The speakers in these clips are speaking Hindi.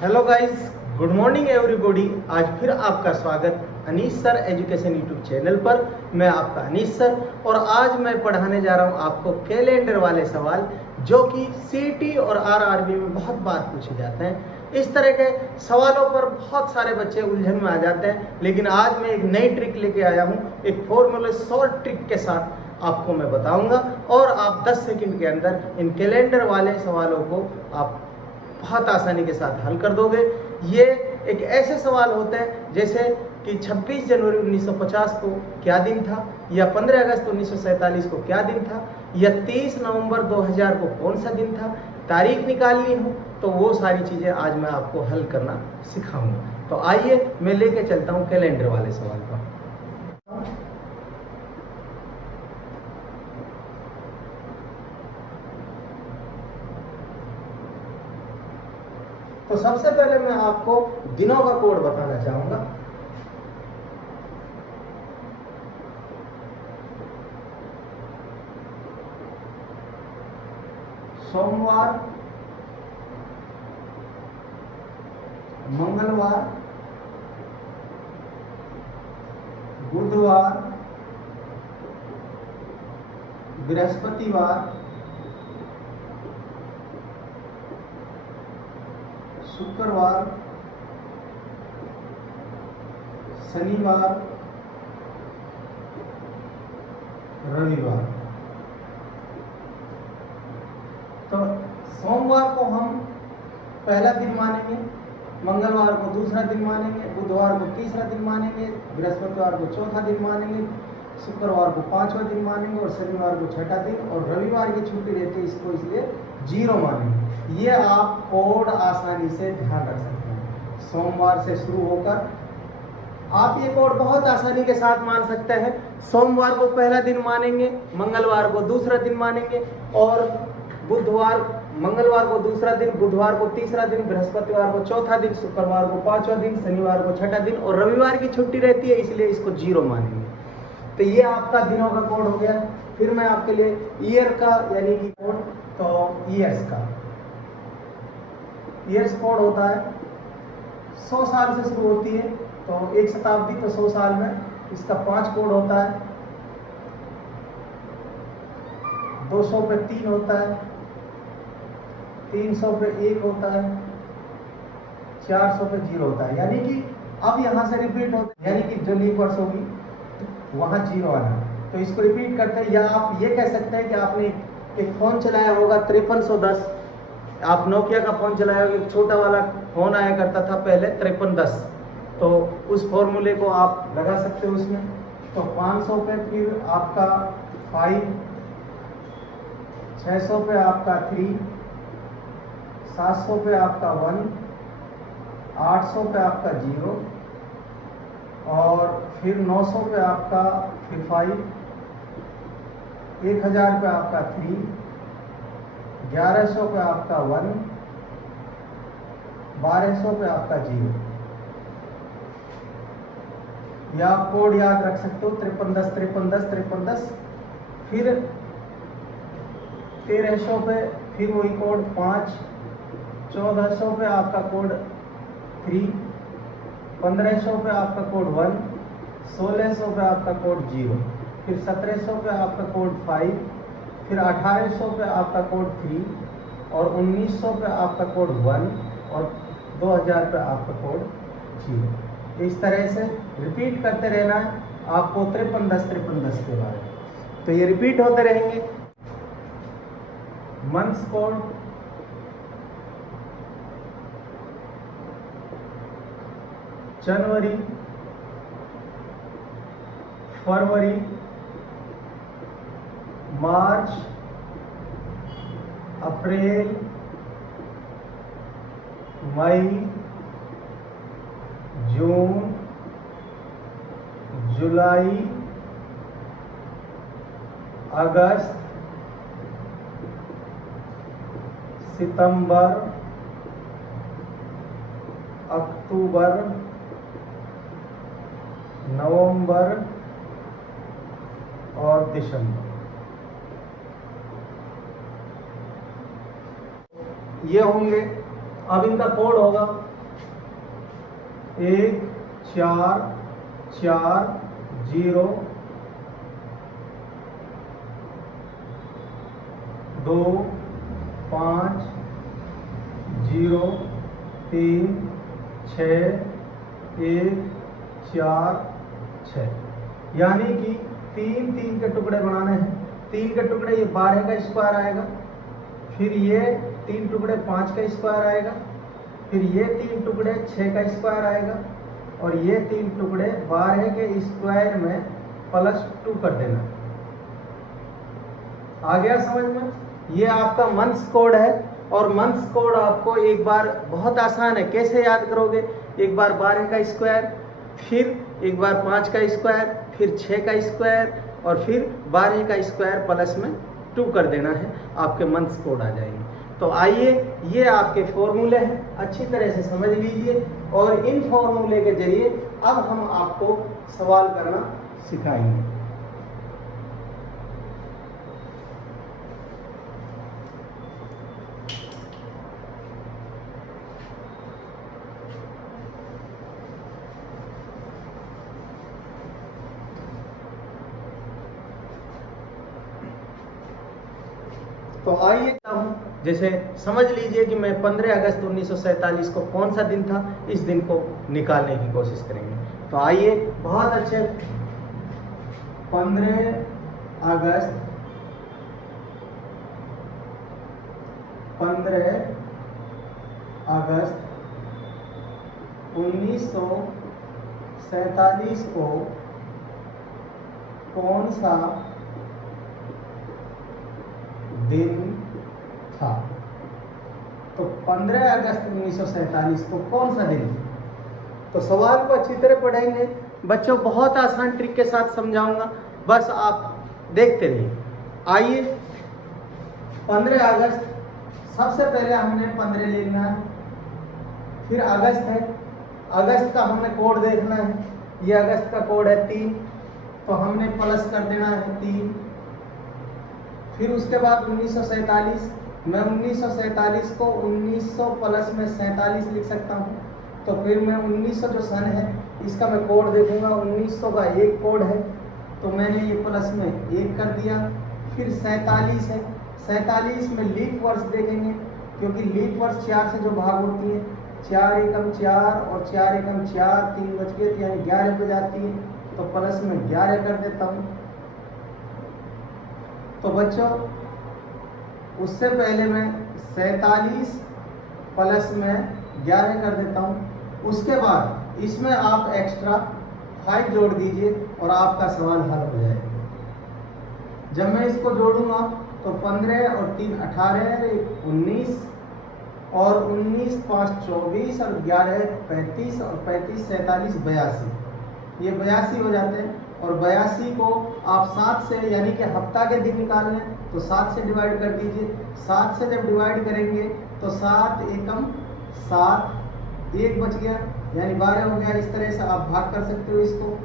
Hello guys, good morning everybody. आज फिर आपका स्वागत Anish sir education YouTube channel पर। मैं आपका अनीश सर और आज मैं पढ़ाने जा रहा हूं आपको कैलेंडर वाले सवाल जो कि सीटी और आरआरबी में बहुत बार पूछे जाते हैं। इस तरह के सवालों पर बहुत सारे बच्चे उलझन में आ जाते हैं, लेकिन आज मैं एक नई ट्रिक लेके आया हूं। एक फॉर्मूला शॉर्ट ट्रिक के साथ आपको मैं बताऊंगा और आप 10 सेकंड के अंदर इन कैलेंडर वाले सवालों को आप बहुत आसानी के साथ हल कर दोगे। ये एक ऐसे सवाल होते हैं जैसे कि 26 जनवरी 1950 को क्या दिन था, या 15 अगस्त 1947 को क्या दिन था, या 30 नवंबर 2000 को कौन सा दिन था। तारीख निकालनी हो तो वो सारी चीज़ें आज मैं आपको हल करना सिखाऊंगा। तो आइए मैं लेके चलता हूँ कैलेंडर वाले सवाल पर। तो सबसे पहले मैं आपको दिनों का कोड बताना चाहूंगा। सोमवार, मंगलवार, बुधवार, बृहस्पतिवार, शुक्रवार, शनिवार, रविवार। तो सोमवार को हम पहला दिन मानेंगे, मंगलवार को दूसरा दिन मानेंगे, बुधवार को तीसरा दिन मानेंगे, बृहस्पतिवार को चौथा दिन मानेंगे, शुक्रवार को पांचवा दिन मानेंगे और शनिवार को छठा दिन, और रविवार की छुट्टी रहती है, इसको इसलिए 0 मानेंगे। ये आप कोड आसानी से ध्यान रख सकते हैं। सोमवार से शुरू होकर आप ये कोड बहुत आसानी के साथ मान सकते हैं। सोमवार को पहला दिन मानेंगे, मंगलवार को दूसरा दिन मानेंगे, और मंगलवार को दूसरा दिन, बुधवार को तीसरा दिन, बृहस्पतिवार को चौथा दिन, शुक्रवार को पांचवा दिन, शनिवार को छठा दिन, और रविवार की छुट्टी रहती है, इसलिए इसको 0 मानेंगे। तो ये आपका दिनों का कोड हो गया। फिर मैं आपके लिए ईयर का यानी कि कोड, तो ईयर्स का ईयर्स कोड होता है 100 साल से शुरू होती है, तो एक शताब्दी तो 100 साल में। इसका 5 कोड होता है, 200 पे 3 होता है, 300 पे 1 होता है, 400 पे 0 होता है। यानी कि अब यहाँ से रिपीट होता है, यानी कि जो लीप वर्ष होगी वहाँ 0 आना है। तो इसको रिपीट करते हैं, या आप ये कह सकते हैं कि आपने एक फ़ोन चलाया होगा 5310। आप नोकिया का फ़ोन चलाया होगा, एक छोटा वाला फ़ोन आया करता था पहले 5310। तो उस फॉर्मूले को आप लगा सकते हो उसमें। तो 500 पे फिर आपका 5, 600 पे आपका 3, 700 पे आपका 1, 800 पे आपका 0, और फिर 900 पे आपका फिर 5, 1000 पे आपका 3, 1100 पे आपका 1, 1200 पे आपका 0। या आप कोड याद रख सकते हो 5310 5310 5310। फिर 1300 पे फिर वही कोड 5, 1400 पे आपका कोड 3, 1500 पे आपका कोड 1, 1600 पे आपका कोड 0, फिर 1700 पे आपका कोड 5, फिर 1800 पे आपका कोड 3, और 1900 पे आपका कोड 1, और 2000 पे आपका कोड 0। इस तरह से रिपीट करते रहना है आपको 5310 5310 के बारे में। तो ये रिपीट होते रहेंगे। मंथ्स कोड, जनवरी, फरवरी, मार्च, अप्रैल, मई, जून, जुलाई, अगस्त, सितंबर, अक्टूबर, नवंबर और दिसंबर। ये होंगे अब इनका कोड होगा 1 4 4 0 2 5 0 3 6 1 4 6, यानी कि 3 3 के टुकड़े बनाने हैं। 3 के टुकड़े ये 12 का स्क्वायर आएगा, फिर ये 3 टुकड़े 5 का स्क्वायर आएगा, फिर ये 3 टुकड़े 6 का स्क्वायर आएगा, और ये 3 टुकड़े 12 के स्क्वायर में +2 कर देना। आ गया समझ में? ये आपका मंथ्स कोड है, और मंथ्स कोड आपको एक बार बहुत आसान है, कैसे याद करोगे? एक बार 12 का स्क्वायर, फिर एक बार 5 का स्क्वायर, फिर 6 का स्क्वायर, और फिर 12 का स्क्वायर प्लस में 2 कर देना है, आपके मंथ्स कोड आ जाएंगे। तो आइए, ये आपके फॉर्मूले हैं, अच्छी तरह से समझ लीजिए, और इन फॉर्मूले के जरिए अब हम आपको सवाल करना सिखाएंगे। तो आइए हम जैसे समझ लीजिए कि मैं 15 अगस्त 1947 को कौन सा दिन था, इस दिन को निकालने की कोशिश करेंगे। तो आइए, बहुत अच्छे, 15 अगस्त 1947 को कौन सा दिन था? तो 15 अगस्त 1947 को कौन सा दिन था? तो सवाल को अच्छी तरह पढ़ेंगे बच्चों, बहुत आसान ट्रिक के साथ समझाऊंगा, बस आप देखते रहिए। आइए, 15 अगस्त, सबसे पहले हमने 15 लिखना है, फिर अगस्त है, अगस्त का हमने कोड देखना है, ये अगस्त का कोड है 3, तो हमने प्लस कर देना है 3। फिर उसके बाद 1947, मैं 1947 को 1900 प्लस में 47 लिख सकता हूँ। तो फिर मैं 1900 जो सन है, इसका मैं कोड देखूंगा, 1900 का एक कोड है, तो मैंने ये प्लस में 1 कर दिया। फिर 47 है, 47 में लीप वर्ष देखेंगे, क्योंकि लीप वर्ष 4 से जो भाग होती है, 4 एकम 4 और 4 एकम 4, 3 बच गए, यानी 11 पे जाती है, तो प्लस में 11 कर देता हूँ। तो बच्चों, उससे पहले मैं 47 प्लस में 11 कर देता हूँ। उसके बाद इसमें आप एक्स्ट्रा 5 जोड़ दीजिए और आपका सवाल हल हो जाएगा। जब मैं इसको जोड़ूंगा तो 15 और 3 18, 19, और 19 5 24, और 11 35, और 35 47 82, ये 82 हो जाते हैं। और 82 को आप 7 से, यानी कि हफ्ता के दिन निकाल लें, तो 7 से डिवाइड कर दीजिए। 7 से जब डिवाइड करेंगे तो 7 एकम 7, 1 बच गया, यानी 12 हो गया। इस तरह से आप भाग कर सकते हो इसको।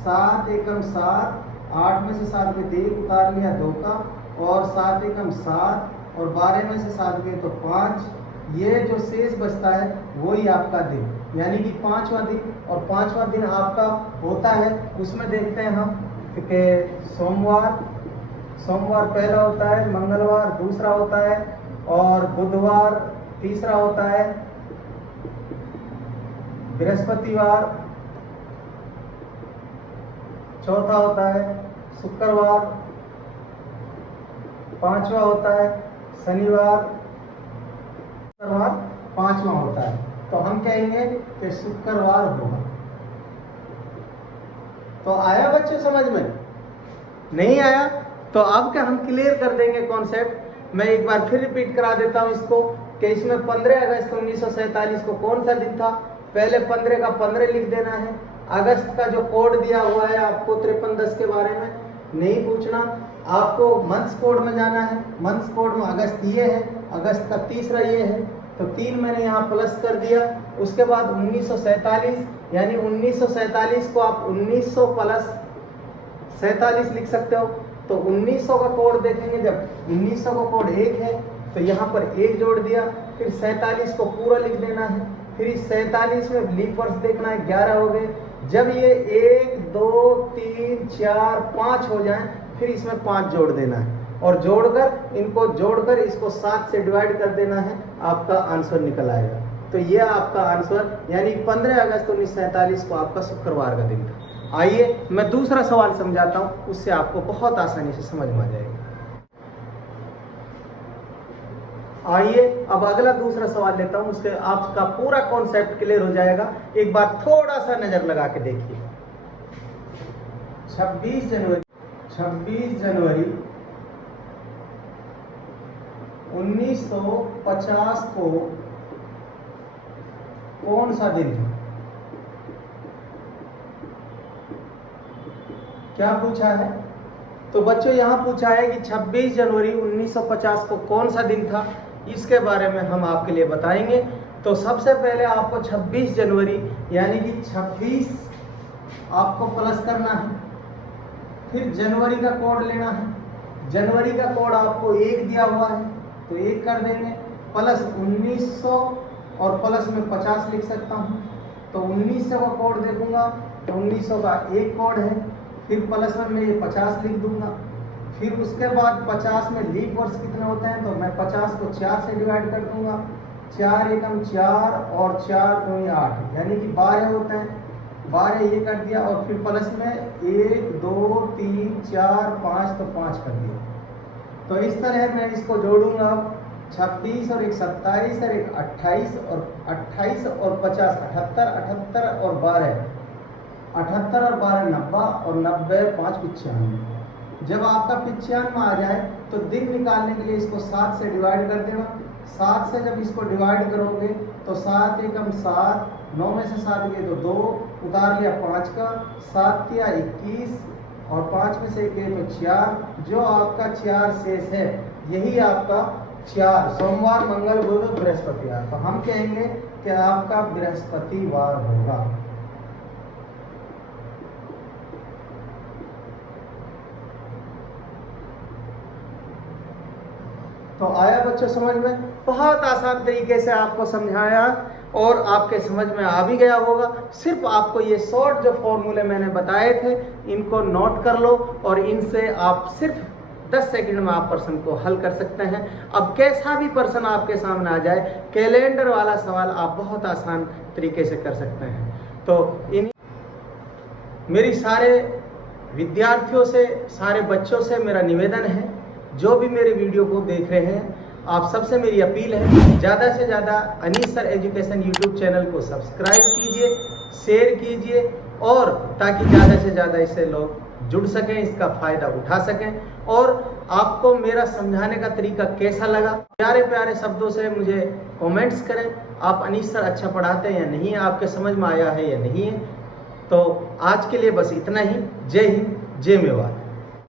7 एकम 7, 8 में से 7 गए तो 1 उतार लिया 2 का, और 7 एकम 7, और 12 में से 7 गए तो 5। ये जो शेष बचता है वही आपका दिन, यानी कि 5वां दिन। और 5वां दिन आपका होता है, उसमें देखते हैं हम कि सोमवार पहला होता है, मंगलवार दूसरा होता है, और बुधवार तीसरा होता है, बृहस्पतिवार चौथा होता है, शुक्रवार 5वां होता है, शनिवार 5वां होता है। तो हम कहेंगे कि शुक्रवार होगा। तो आया बच्चों समझ में? नहीं आया तो अब क्या हम क्लियर कर देंगे कॉन्सेप्ट। मैं एक बार फिर रिपीट करा देता हूं इसको, कि इसमें 15 अगस्त 1947 को कौन सा दिन था। पहले 15 का 15 लिख देना है। अगस्त का जो कोड दिया हुआ है आपको 5310 के बारे में नहीं पूछना, आपको मंथ्स कोड में जाना है। मंथ्स कोड में अगस्त ये है, अगस्त का तीसरा ये है, तो 3 मैंने यहाँ प्लस कर दिया। उसके बाद 1947, यानी 1947 को आप 1900 प्लस 47 लिख सकते हो। तो 1900 का कोड देखेंगे, जब 1900 का कोड 1 है तो यहाँ पर 1 जोड़ दिया, फिर 47 को पूरा लिख देना है, फिर इस 47 में लीप वर्ष देखना है, 11 हो गए। जब ये 1 2 3 4 5 हो जाए फिर इसमें 5 जोड़ देना है और जोड़कर इसको 7 से डिवाइड कर देना है, आपका आंसर निकल आएगा। तो ये आपका आंसर यानी 15 अगस्त 1947 को आपका शुक्रवार का दिन था। आइए मैं दूसरा सवाल समझाता हूँ, उससे आपको बहुत आसानी से समझ में आ जाएगा। आइए अब अगला दूसरा सवाल लेता हूँ, उससे आपका पूरा कॉन्सेप्ट क्लियर हो जाएगा। एक बार थोड़ा सा नजर लगा के देखिए। 26 जनवरी 1950 को कौन सा दिन था? क्या पूछा है? तो बच्चों यहाँ पूछा है कि 26 जनवरी 1950 को कौन सा दिन था, इसके बारे में हम आपके लिए बताएंगे। तो सबसे पहले आपको 26 जनवरी यानी कि 26 आपको प्लस करना है, फिर जनवरी का कोड लेना है। जनवरी का कोड आपको 1 दिया हुआ है तो 1 कर देंगे, प्लस 1900 और प्लस में 50 लिख सकता हूँ तो 1900 का कोड दे दूंगा तो 1900 का एक कोड है, फिर प्लस में मैं ये 50 लिख दूंगा। फिर उसके बाद 50 में लीप वर्ष कितने होते हैं तो मैं 50 को 4 से डिवाइड कर दूंगा। 4 एकम 4 और 4 दूनी 8 यानी कि 12 होते हैं। 12 ये कर दिया और फिर प्लस में 1 2 3 4 5 तो 5 कर दिया। तो इस तरह मैं इसको जोड़ूंगा। 26 और एक 27 और एक 28 और 50 78 78 और 12 78 और 12 90 और 90 5 95। जब आपका 95 आ जाए तो दिन निकालने के लिए इसको 7 से डिवाइड कर देना। 7 से जब इसको डिवाइड करोगे तो 7 एकम 7, 9 में से 7 गए तो 2, उतार लिया 5 का, 7 किया 21 और 5 में से गए तो 4, जो आपका 4 शेष है यही आपका 4 सोमवार मंगल बुध बृहस्पतिवार। तो हम कहेंगे कि आपका बृहस्पतिवार होगा। तो आया बच्चों समझ में? बहुत आसान तरीके से आपको समझाया और आपके समझ में आ भी गया होगा। सिर्फ आपको ये शॉर्ट जो फॉर्मूले मैंने बताए थे इनको नोट कर लो और इनसे आप सिर्फ 10 सेकंड में आप प्रश्न को हल कर सकते हैं। अब कैसा भी प्रश्न आपके सामने आ जाए, कैलेंडर वाला सवाल आप बहुत आसान तरीके से कर सकते हैं। तो मेरी सारे विद्यार्थियों से, सारे बच्चों से मेरा निवेदन है, जो भी मेरे वीडियो को देख रहे हैं, आप सबसे मेरी अपील है ज़्यादा से ज़्यादा Anees sir education YouTube channel को सब्सक्राइब कीजिए, शेयर कीजिए और ताकि ज़्यादा से ज़्यादा इससे लोग जुड़ सकें, इसका फ़ायदा उठा सकें। और आपको मेरा समझाने का तरीका कैसा लगा, प्यारे प्यारे शब्दों से मुझे कमेंट्स करें। आप अनीस सर अच्छा पढ़ाते हैं या नहीं, आपके समझ में आया है या नहीं है। तो आज के लिए बस इतना ही। जय हिंद, जय मेवाड़।